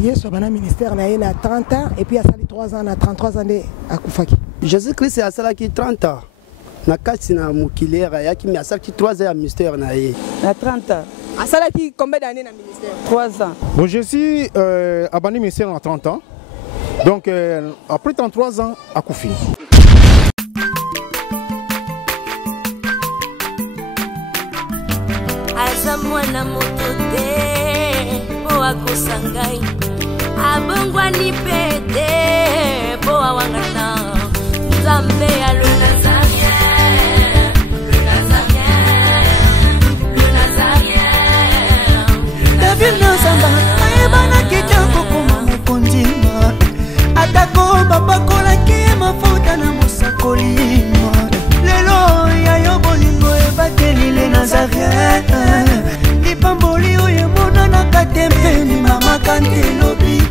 Yesu a un ministère à 30 ans et puis à 3 ans, à 33 ans à Koufaki. Jésus-Christ a 30 ans. Na kasi na mukilera yaki mi asaki 3 ans à ministère na ye. Na 30 ans. À Salaki combien d'années dans le ministère? 3 ans. Bon, je suis abonné ministère à 30 ans. Donc après 33 ans à Koufi. Azamwana motote po akosangai abongwa ni pete po awangata Nzambe ya le Nazarien, le Nazarien. David Nzamba ayebana kitoko koma mukondima atako babakola ki mafuta na musakolima lelo ya yo bolingo ebateli le Nazarien lipamboli oyo monana katempeni mama kantelobi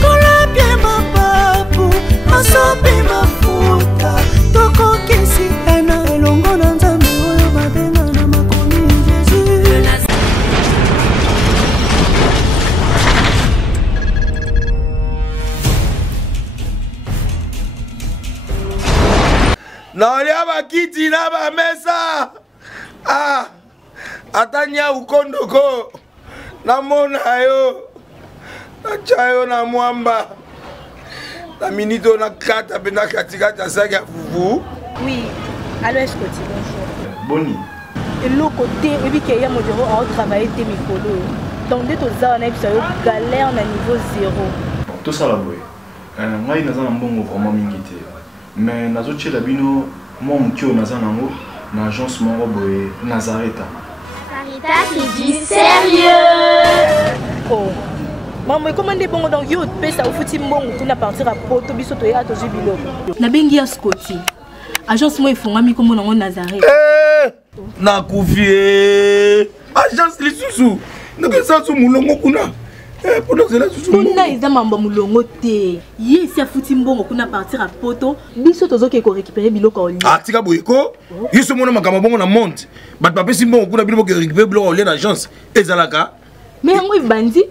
kola pie mapapu masopi mafuta tokokisi ena elongo na Nzambe oyo babenga na makomi Jésus. Naolia bakiti na ba mesa. Ah. Atanya ukondoko. Namona yo. Nachayo na mwamba. La minito na kata pena katikata saga fufu. Oui. Alors est-ce que tu bonjour. Boni. Et l'autre côté, et puis qu'il y a mon bureau à travailler tes micros. Donc dès que tu as un galère na niveau 0. Tout ça là boy. Moi il n'a pas bon vraiment mingité. Mais nazo tchela bino moi mukio naza nango na agence moko boy Nazareta. Sarita qui dit sérieux. Oh. Maman, comment est bon donc yo pesa au fouti mbongo pour na partir à poto biso to ya to jubilo. Na bengi ya Scotty. Agence moi ifonga mi comme nango Nazareta. Na kufie. Agence lisusu. Ndeke sansu mulongo kuna. Pour nous là susu. Kuna eza mamba mulongo te. Ye si afuti mbongo kuna partir à poto biso tozo ke ko récupérer biloko oli. Ah tika boyeko. Yeso mona makamba bongo na monte. Bat pape si mbongo kuna biloko ke récupérer biloko oli na agence. Ezalaka. Mais yango bandi.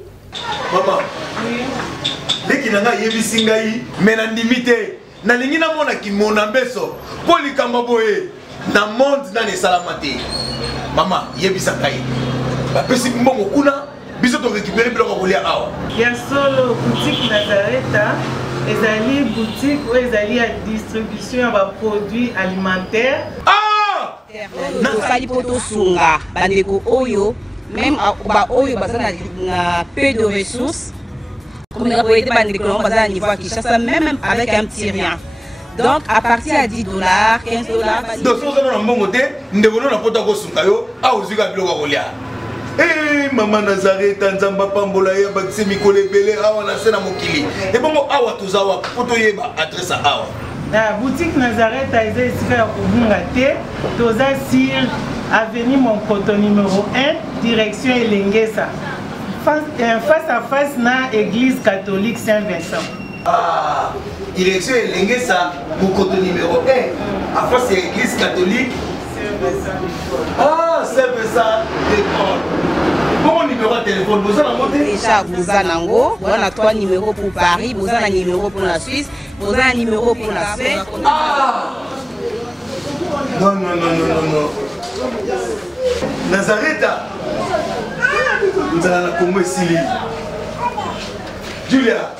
Maman. Deki nanga yebisi ngai mena ndimite. Na lingi na mona ki mona mbeso. Poli kamba boye. Na monde na ne salamate. Mama yebisa ngai. Pape si mbongo kuna biso to récupérer biloko kolia awa. Ya solo boutique Nazareta, ezali boutique où ezali à distribution de produits alimentaires. Ah! Tosali poto sunga bandeko oyo même ba oyo bazana na peu de ressources. Comme la boîte bandeko bazana niveau à Kinshasa même avec un petit rien. Donc à partir à $10, $15. Donc si on a un bon côté, nous devons na poto ko sunga yo a ozuka biloko kolia. Eh maman Nazareta nzamba pambola ya bakise mikole belé awa na sena mokili. Et bon awa tozawa poto yeba adresse awa. La boutique Nazareta est ici à Kubungate, toza sur avenue Monkoto numéro 1, direction Elengesa. Face à face na église catholique Saint-Vincent. Ah, direction Elengesa, Monkoto numéro 1, à face à l'église catholique Ah, c'est ça, d'accord. Bon numéro de téléphone, vous avez monté déjà, vous avez on a 3 numéros pour Paris, vous avez un numéro pour la Suisse, vous avez un numéro pour la Suède. Ah non, non, non, non, non, non. Nazareta nous allons la Congo Sili. Julia,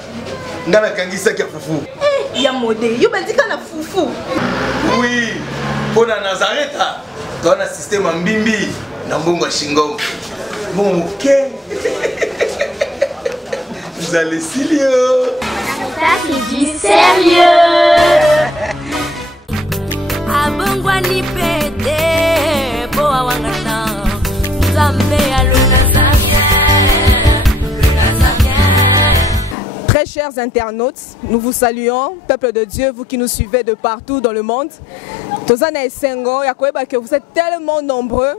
nous allons kangisa kia foufou. Eh, ya modé, yo bandika na foufou. Oui, pour la Nazareta, tu as un système en bimbi, dans Bongo Shingo. Bon, ok. Vous allez Silio. Ça qui dit sérieux. Abongwani pete, po awangata. Nzambe ya le Nazarien, le Nazarien. Très chers internautes, nous vous saluons, peuple de Dieu, vous qui nous suivez de partout dans le monde. Tozana et Sengo, yakoeba que vous êtes tellement nombreux.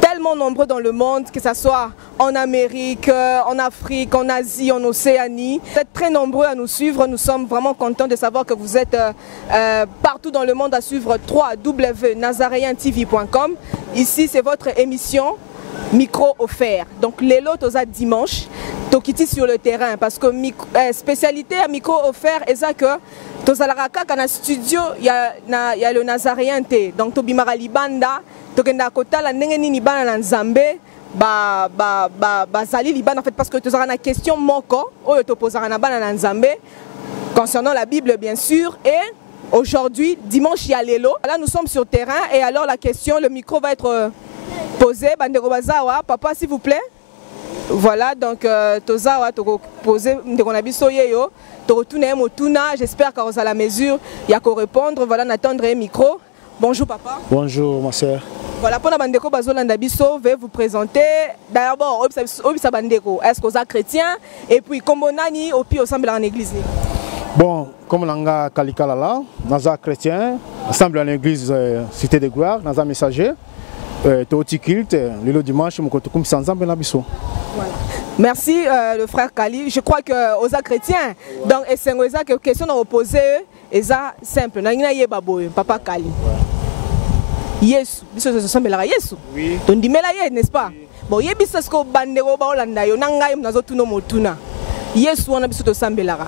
Tellement nombreux dans le monde, que ce soit en Amérique, en Afrique, en Asie, en Océanie. Vous êtes très nombreux à nous suivre. Nous sommes vraiment contents de savoir que vous êtes partout dans le monde à suivre www.nazareentv.com. Ici, c'est votre émission micro offert. Donc les lots aux dimanche, tokiti sur le terrain parce que spécialité à micro offert et ça que tozalaraka kana studio il y a le Nazaréen té. Donc tobimara libanda, tokenda kota la ndenge nini bana na Nzambe zali libanda en fait parce que tozara na question moko oyo topozara na bana na Nzambe concernant la Bible bien sûr et aujourd'hui, dimanche, il y a l'élo. Là, nous sommes sur terrain et alors la question, le micro va être posé. Bandeko Bazawa, papa, s'il vous plaît. Voilà, donc, Tozawa, posé, j'espère qu'à la mesure, il y a qu'à répondre. Voilà, n'attendre un micro. Bonjour, papa. Bonjour, ma soeur. Voilà, pour Bandeko Bazolanda Bisso, je vais vous présenter. D'abord, est-ce que vous êtes chrétien? Et puis, comment on au pied au sein de l'église? Bon, comme l'anga Kalikalala, nous sommes chrétiens, ensemble à l'église Cité de Gloire, nous sommes messagers, Toti Kilt, le dimanche, nous sommes ensemble à Bissau. Merci le frère Kali. Je crois que aux chrétiens, donc et c'est que question à opposer, et ça simple. N'ayina yebabo, papa Kali. Yesu, biso se semble la Yesu. Oui. Donc dimela n'est-ce pas? Bon, yebisa sko bandero ba Olanda yo nangai mnazo tuno motuna. Yesu wana biso to sambelara.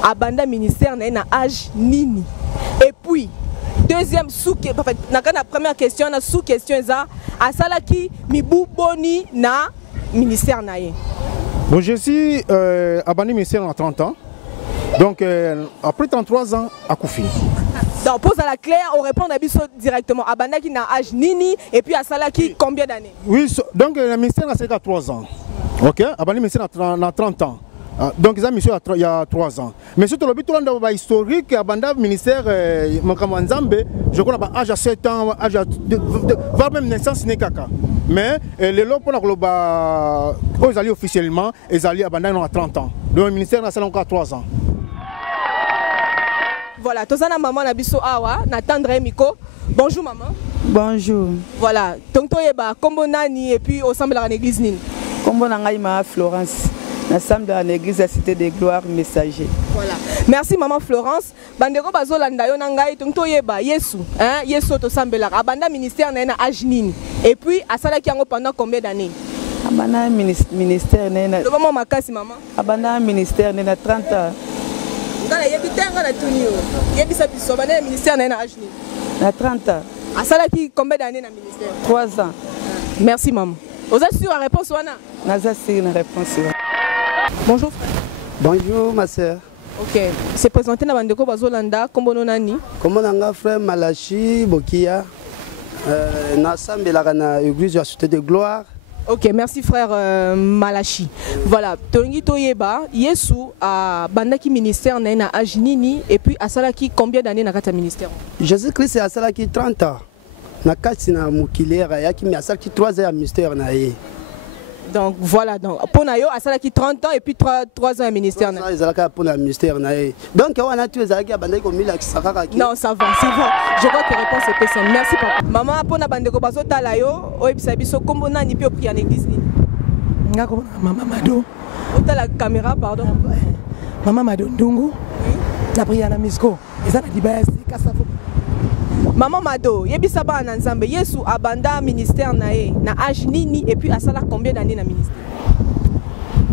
Abanda ministère na âge nini. Et puis deuxième en fait na première question na sous question ça asalaki mibu boni na ministère na ye. Bon, je suis abandonné ministère à 30 ans. Donc après 33 ans à Koufi. Donc pose à la claire, on répond à Bisso directement. Abanda qui na âge nini et puis asalaki combien d'années? Oui, donc le ministère a 3 ans. OK, abandonné ministère a 30 ans. Donc, ils ont mis il y a 3 ans. Mais surtout, le but historique, le ministère je crois qu'il y a 7 ans, voire même naissance, n'est qu'à. Mais les lots pour ils allaient officiellement, ils allaient abandonner à 30 ans. Donc, le ministère a encore 3 ans. Voilà, Tozana maman Nabiso Awa, n'attendre Miko. Bonjour maman. Bonjour. Voilà, Tonto Yeba, Kombo Nani et puis au sein de l'église Nini. Kombo Nangaïma Florence. Ensemble à l'église à Cité de Gloire messager. Voilà. Merci maman Florence. Bandeko bazolanda yo nangai tonto yeba Yesu, hein, Yesu to sambela. Abanda ministère na âge nini. Et puis asala ki yango pendant combien d'années? Abanda ministère na. Le maman makasi maman. Abanda ministère na 30 ans. Ngala yebi tenga na tunio. Yebi sa biso abanda ministère na âge nini? Na 30 ans. Asala ki combien d'années na ministère? 3 ans. Merci maman. Vous êtes sûr la réponse wana? Naza sûr la réponse. Bonjour frère. Bonjour ma soeur. Ok. C'est présenté dans Bandeko Bazolanda, Kombono Nani. Comment on frère Malachi Bokia. Ensemble à l'église de la Cité de Gloire. Ok, merci frère Malachi. Voilà, Tongi Toyeba, Yesu a Bandaki ministère na âge nini et puis à Salaki combien d'années na kata ministère? Jésus-Christ est à Salaki 30 ans. Na katina mukilera yaki mi à Salaki 3 ans à ministère na ye. Donc voilà, donc pour Nayo, à Salaki 30 ans et puis 3 ans à ministère. Donc on a tué Zaki à Bandeko Mila Sakaka. Non, ça va, ça va. Je vois que la réponse est personne. Merci papa. Maman, pour na Bandeko Bazo Talayo, Oebisabiso, comment on a ni pu prier en église? Maman Mado. Où la caméra, pardon? Maman Mado Ndungu. La prière à Misko. Et ça, dit Maman Mado, yebisa ba na Nzambe Yesu abanda ministère nae na âge nini et puis asala combien d'années na ministère?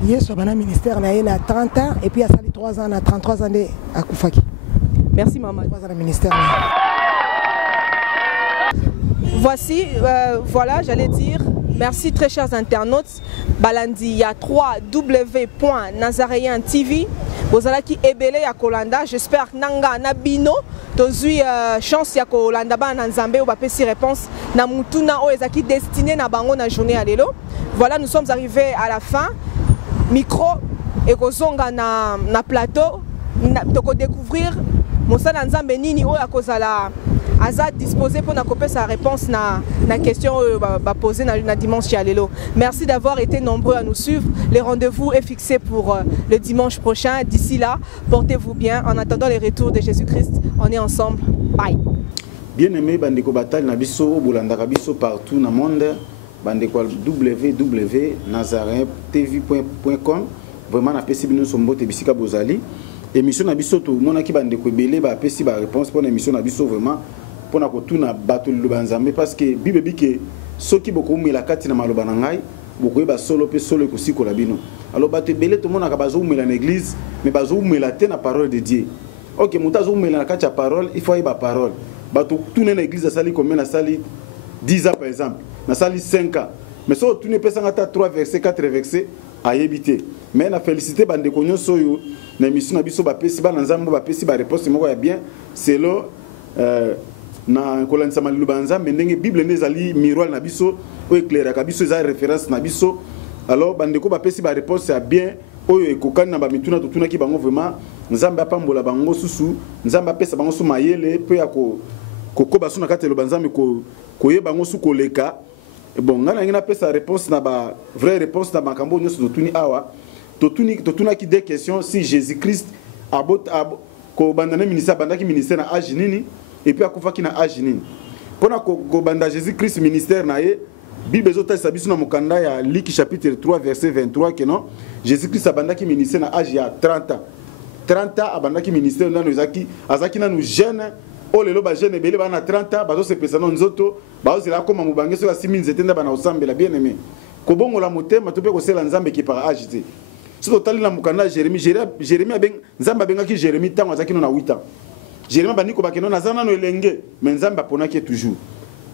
Yesu abanda ministère nae na 30 ans et puis asali 3 ans na 33 ans à Koufaki. Merci maman. 3 ans na ministère. Voici voilà, j'allais dire merci très chers internautes. Balandi il y a 3w.nazaréen TV. Bozalaki ebele ya kolanda, j'espère nanga na bino tozui chance ya kolanda ba na Nzambe ou ba pesi réponse na mutuna o ezaki destiné na bango na journée à lelo. Voilà, nous sommes arrivés à la fin. Micro et kozonga na plateau toko découvrir mosala Nzambe nini o ya kozala Azad disposé pour couper sa réponse na question posée na dimanche à l'élo. Merci d'avoir été nombreux à nous suivre. Le rendez-vous est fixé pour le dimanche prochain. D'ici là, portez-vous bien. En attendant les retours de Jésus-Christ, on est ensemble. Bye. Bien-aimé Bandeko Batal Nabiso, Boulandara Biso partout dans le monde. Bandeko www.nazaréentv.com. Vraiment, on a fait nous sommes beaux Bisika Bozali. Émission Nabiso, tout le monde qui Bandeko Belé, a fait réponse pour l'émission Nabiso vraiment. Pour na kotuna bateau le banzambe parce que bible dit que soki bokoumela kati na maloba na ngai bokoyeba solo pe solo ekosikola bino. Alors bato ebele tomonaka bazoumela na église mais bazoumela te na parole de Dieu. Ok, moto azoumela na kati ya parole, il faut ayeba parole. Bato tune na église asali combien asali 10 ans par exemple, nasali 5 ans. Mais so tune pesanga ta 3 versets 4 versets ayebite. Mais na félicité bandeko nyonso yo na émission na biso bapesi ba nzambo bapesi ba réponse moko ya bien selon na kolanisa maliluba nzambe ndenge Bible nezali miroir na biso o éclairaka biso eza référence na biso. Alors bandeko bapesi ba réponse ya bien oyo ekokani na ba mituna totuna ki bango vraiment nzambe apambola bango susu nzambe apesa bango su mayele pe ya kokoba su na kati lo banzambe koyeba bango su koleka. Bon ngana ngina pesa réponse na ba vraie réponse na makambo nyonso totuni awa totuna ki des questions si Jésus-Christ ko bandana ministère bandaki ministère na âge nini et puis akufa ki na âge nini pona ko banda Jésus-Christ ministère na ye Bible ezota sabisu na mukanda ya Luc chapitre 3 verset 23 que non Jésus-Christ abandaki ministère na âge ya 30 ans 30 ans abandaki ministère na nozaki azaki na nous jeune o lelo ba jeune belé ba na 30 ans bazo se pesa na nzoto bazo la koma mubange so ya 6000 zetenda ba na osambela bien aimé ko bongola motema to pe ko sela nzambe ki par âge te so totali na mukanda Jérémie abeng nzambe abengaki Jérémie tango azaki na 8 ans Jérémie baniko bakeno na zana no elenge mais nzambe aponaki toujours.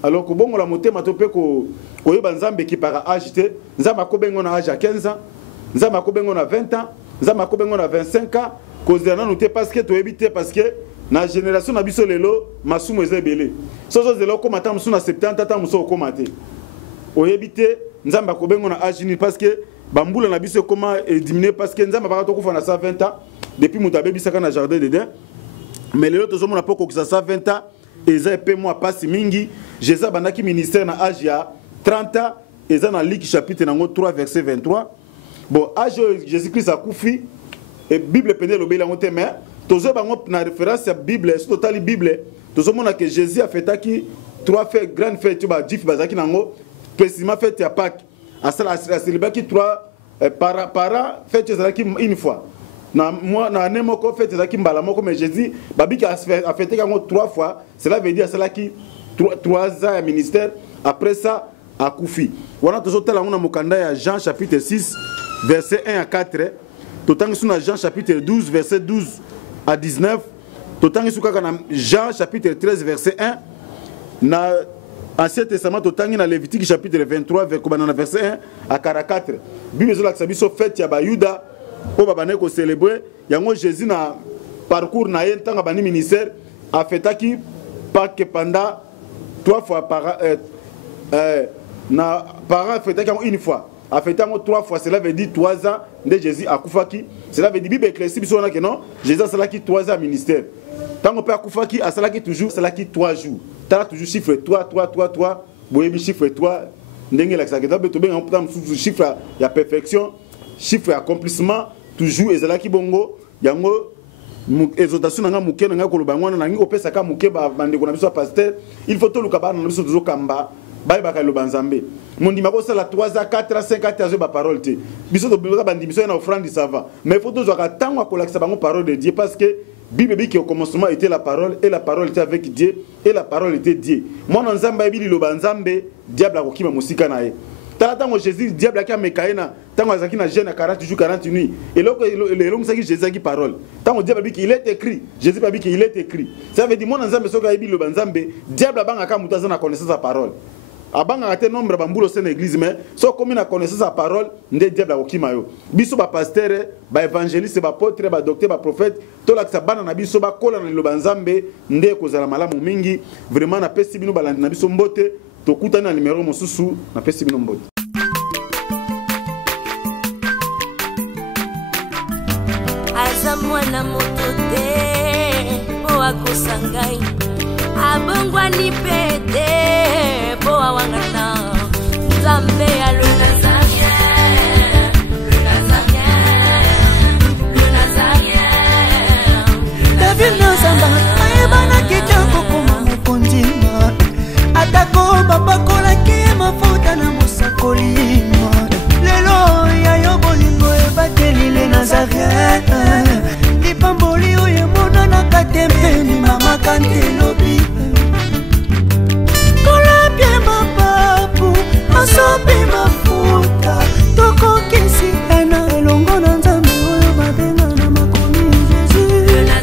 Alors ko bongola motema to pe ko yeba nzambe ki par âge te nzambe ko bengo na âge ya 15 ans nzambe ko bengo na 20 ans nzambe ko bengo na 25 ans ko zana no te parce que to ebite parce que na génération na biso lelo masumu ezebele sozo zelo ko matam suna 70 ans muso ko mate o ebite nzambe ko bengo na âge ni parce que bambula na biso comment diminuer parce que nzambe ba to ko fa na 120 ans depuis mutabe bisaka na jardin d'Éden mais lelo to zomona poko ko 120 ans eza pe moi passe mingi Jésus bandaki ministère na âge ya 30 ans eza na Luc chapitre nango 3 verset 23. Bon âge Jésus-Christ a kufi et Bible pende lobela ngote mais tozo bango na référence ya Bible sur total Bible tozo mona que Jésus a fêtaki 3 fêtes grande fête tu ba dif bazaki nango précisément fête ya Pâques asala célébrer 3 par fête zalaki une fois na moi na nemoko fête zalaki mbala moko mais Jésus babiki a fêté kango 3 fois cela veut dire cela qui 3 ans à ministère après ça à Koufi wana tozo tala ngona mokanda ya Jean chapitre 6 verset 1 à 4 totangi suna Jean chapitre 12 verset 12 à 19 totangi suka na Jean chapitre 13 verset 1 na Ancien Testament totangi na Lévitique chapitre 23 verset 1 à 44 Bible zola sabiso fête ya bayuda po babane ko célébrer yango Jésus na parcours na ye tanga bani ministère a fêtaki Pâques pendant 3 fois par na par fêtaki une fois a fêté 3 fois cela veut dire 3 ans de Jésus a kufaki cela veut dire Bible éclaircie biso na que non Jésus a qui 3 ans ministère tango pe akufaki a salaki toujours salaki 3 jours tala toujours chiffre 3 boyebi chiffre 3 ndenge la saketa beto ben on peut chiffre ya perfection chiffre accomplissement toujours ezalaki bongo yango exhortation nga muke nga koloba ngwana na ngi opesa ka muke ba bandeko na biso pasteur il faut to luka ba na biso tozo kamba bai ba kaloba nzambe mondi mako sala 3 à 4 à 5 à ba parole te biso to biso bandi biso na offrande ça va mais il faut to zo ka tango kolakisa bango parole de Dieu parce que Bible dit qu'au commencement était la parole et la parole était avec Dieu et la parole était Dieu. Moi dans nzambe bili loba nzambe diable akokima musika nae. Tango Jésus diable a mekaina tango azaki na jeune 40 jours 40 nuits et loko le saki Jésus qui parole tango diable bi qu'il est écrit Jésus pas bi qu'il est écrit ça veut dire mon nzambe soka yebi lo banzambe diable abanga ka mutaza na connaissance sa parole abanga ate nombre bambulo sen église mais so comme na connaissance sa parole nde diable akokima yo biso ba pasteur ba évangéliste ba apôtre ba docteur ba prophète to la sabana na biso ba kola na lo banzambe nde kozala malamu mingi vraiment na pesi bino balandi na biso mbote to kutana na numéro mosusu na pesi bino mbote. Mwana moto te po akosangai abongwani pete po awangata nzambe alo